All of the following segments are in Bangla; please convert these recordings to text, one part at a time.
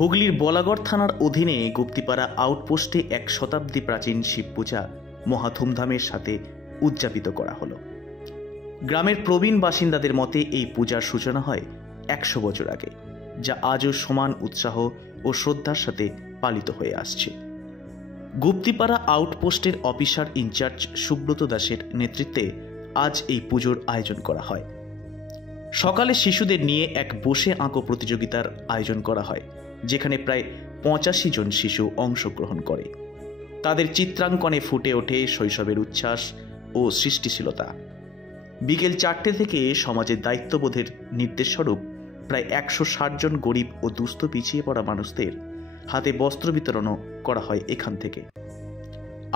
হুগলির বলাগড় থানার অধীনে গুপ্তিপাড়া আউটপোস্টে এক শতাব্দী প্রাচীন শিব পূজা মহা ধুমধামের সাথে উদযাপিত করা হলো। গ্রামের প্রবীণ বাসিন্দাদের মতে এই পূজার সূচনা হয় 100 বছর আগে, যা আজও সমান উৎসাহ ও শ্রদ্ধার সাথে পালিত হয়ে আসছে। গুপ্তিপাড়া আউটপোস্টের অফিসার ইনচার্জ সুব্রত দাসের নেতৃত্বে আজ এই পুজোর আয়োজন করা হয়। সকালে শিশুদের নিয়ে এক বসে আঁকো প্রতিযোগিতার আয়োজন করা হয়, যেখানে প্রায় 85 জন শিশু অংশগ্রহণ করে। তাদের চিত্রাঙ্কনে ফুটে ওঠে শৈশবের উচ্ছ্বাস ও সৃষ্টিশীলতা। বিকেল 4টে থেকে সমাজের দায়িত্ববোধের নির্দেশস্বরূপ প্রায় 160 জন গরিব ও দুস্থ পিছিয়ে পড়া মানুষদের হাতে বস্ত্র বিতরণও করা হয় এখান থেকে।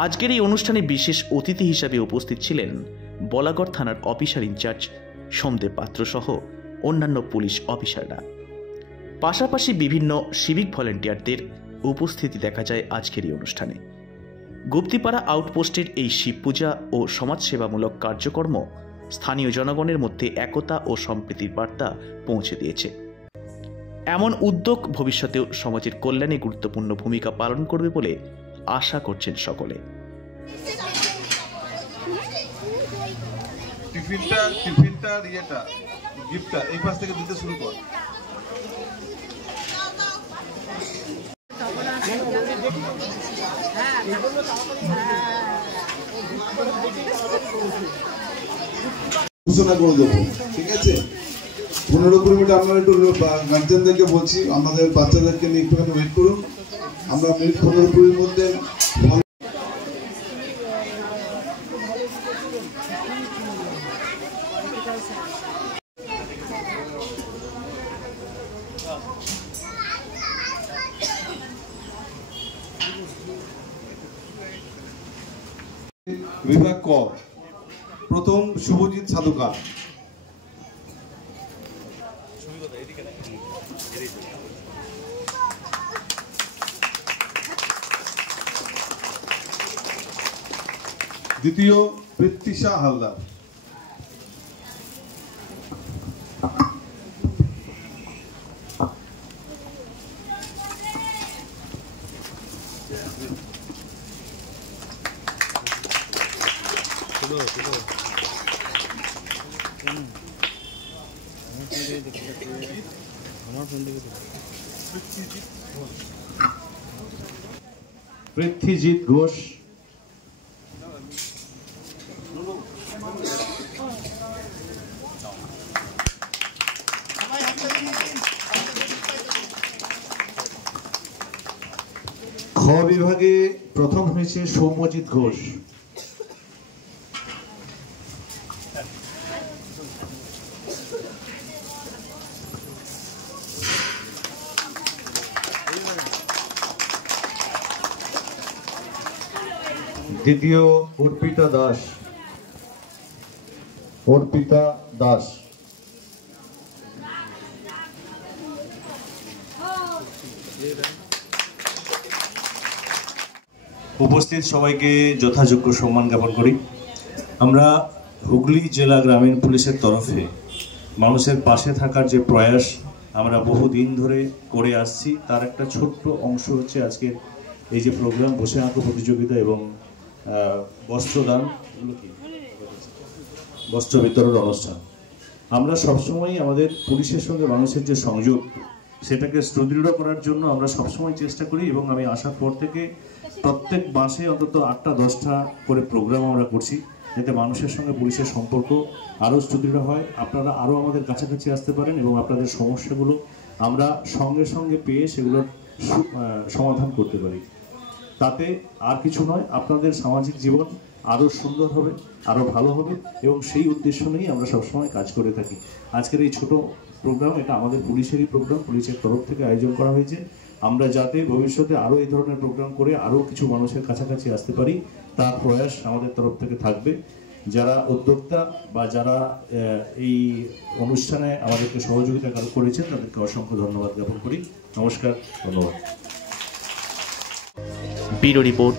আজকের এই অনুষ্ঠানে বিশেষ অতিথি হিসাবে উপস্থিত ছিলেন বলাগড় থানার অফিসার ইনচার্জ সোমদেব পাত্র সহ অন্যান্য পুলিশ অফিসাররা। পাশাপাশি বিভিন্ন সিভিক ভলেন্টিয়ারদের উপস্থিতি দেখা যায় আজকের এই অনুষ্ঠানে। গুপ্তিপাড়া আউটপোস্টের এই শিব পূজা ও সমাজসেবামূলক কার্যক্রম স্থানীয় জনগণের মধ্যে একতা ও সম্প্রীতির বার্তা পৌঁছে দিয়েছে। এমন উদ্যোগ ভবিষ্যতেও সমাজের কল্যাণে গুরুত্বপূর্ণ ভূমিকা পালন করবে বলে আশা করছেন সকলে। গিফটটা এই পাশ থেকে দিতে শুরু কর। ঘোষণা করে দেবো, ঠিক আছে? 15-20 মিনিট আপনারা একটু গার্জেনদেরকে বলছি, আমাদের বাচ্চাদেরকে নিয়ে একটুখানি ওয়েট করুন। আমরা মিনিট 15-20 মধ্যে বিভাগ ক প্রথম শুভজিৎ সাধুকার। দ্বিতীয় পৃথ্বীশা হালদার। পৃথ্বীজিৎ ঘোষ। খ বিভাগে প্রথম হয়েছে সৌম্যজিৎ ঘোষ। দ্বিতীয় অর্পিতা দাস। অর্পিতা দাস। উপস্থিত সবাইকে যথাযোগ্য সম্মান জ্ঞাপন করি। আমরা হুগলি জেলা গ্রামীণ পুলিশের তরফে মানুষের পাশে থাকার যে প্রয়াস আমরা বহুদিন ধরে করে আসছি, তার একটা ছোট্ট অংশ হচ্ছে আজকের এই যে প্রোগ্রাম, বসে আঁকো প্রতিযোগিতা এবং বস্ত্রদান, বস্ত্র বিতরণ অনুষ্ঠান। আমরা সবসময় আমাদের পুলিশের সঙ্গে মানুষের যে সংযোগ, সেটাকে সুদৃঢ় করার জন্য আমরা সবসময় চেষ্টা করি এবং আমি আসার পর থেকে প্রত্যেক মাসে অন্তত 8টা-10টা করে প্রোগ্রাম আমরা করছি, যাতে মানুষের সঙ্গে পুলিশের সম্পর্ক আরও সুদৃঢ় হয়, আপনারা আরও আমাদের কাছাকাছি আসতে পারেন এবং আপনাদের সমস্যাগুলো আমরা সঙ্গে সঙ্গে পেয়ে সেগুলোর সমাধান করতে পারি। তাতে আর কিছু নয়, আপনাদের সামাজিক জীবন আরও সুন্দর হবে, আরও ভালো হবে এবং সেই উদ্দেশ্য নিয়েই আমরা সবসময় কাজ করে থাকি। আজকের এই ছোট প্রোগ্রাম, এটা আমাদের পুলিশেরই প্রোগ্রাম, পুলিশের তরফ থেকে আয়োজন করা হয়েছে। আমরা যাতে ভবিষ্যতে আরও এই ধরনের প্রোগ্রাম করে আরও কিছু মানুষের কাছাকাছি আসতে পারি, তার প্রয়াস আমাদের তরফ থেকে থাকবে। যারা উদ্যোক্তা বা যারা এই অনুষ্ঠানে আমাদেরকে সহযোগিতা করেছেন, তাদেরকে অসংখ্য ধন্যবাদ জ্ঞাপন করি। নমস্কার, ধন্যবাদ। Bureau report,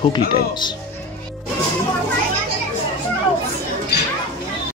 Hooghly Times.